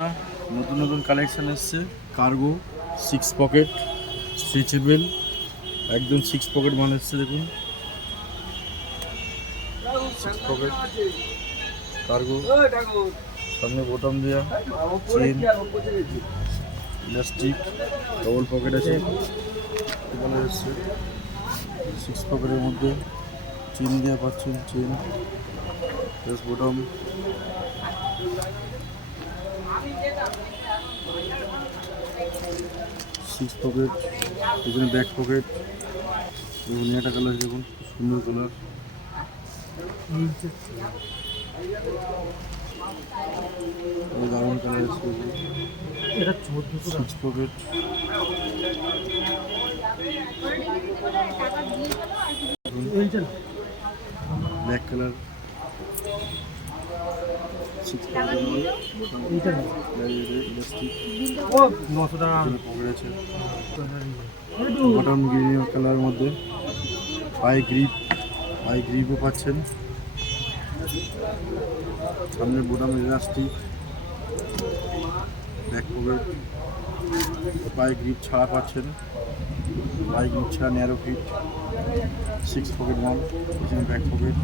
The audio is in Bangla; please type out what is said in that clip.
নতুন নতুন কালেকশন এসছে কার্গো 6 পকেট স্ট্রেচেবল একদম 6 পকেট মাল এসছে দেখুন 6 পকেট কার্গো সামনে বোতাম দেওয়া চেন ইলাস্টিক ডবল পকেট আছে এখানে এসছে 6 পকেটের মধ্যে চেন দেওয়া পাচ্ছেন চেন প্লাস বোতাম 6 পকেট এখানে ব্যাক পকেট এবং এটা কালার দেখুন সুন্দর কালার দারুণ কালার আছে এটা 6 pocket black colour 6 pocket elastic 900 টাকা পকেট আছে বটম গ্রিন কালারের মধ্যে আই গ্রিপও পাচ্ছেন সামনের বোতাম ইলাস্টিক ব্যাক পকেট পাই গ্রিপ ছাড়া পাচ্ছেন পাই গ্রিপ ছাড়া ন্যারো ফিট 6 পকেট মাল পিছনে ব্যাক পকেট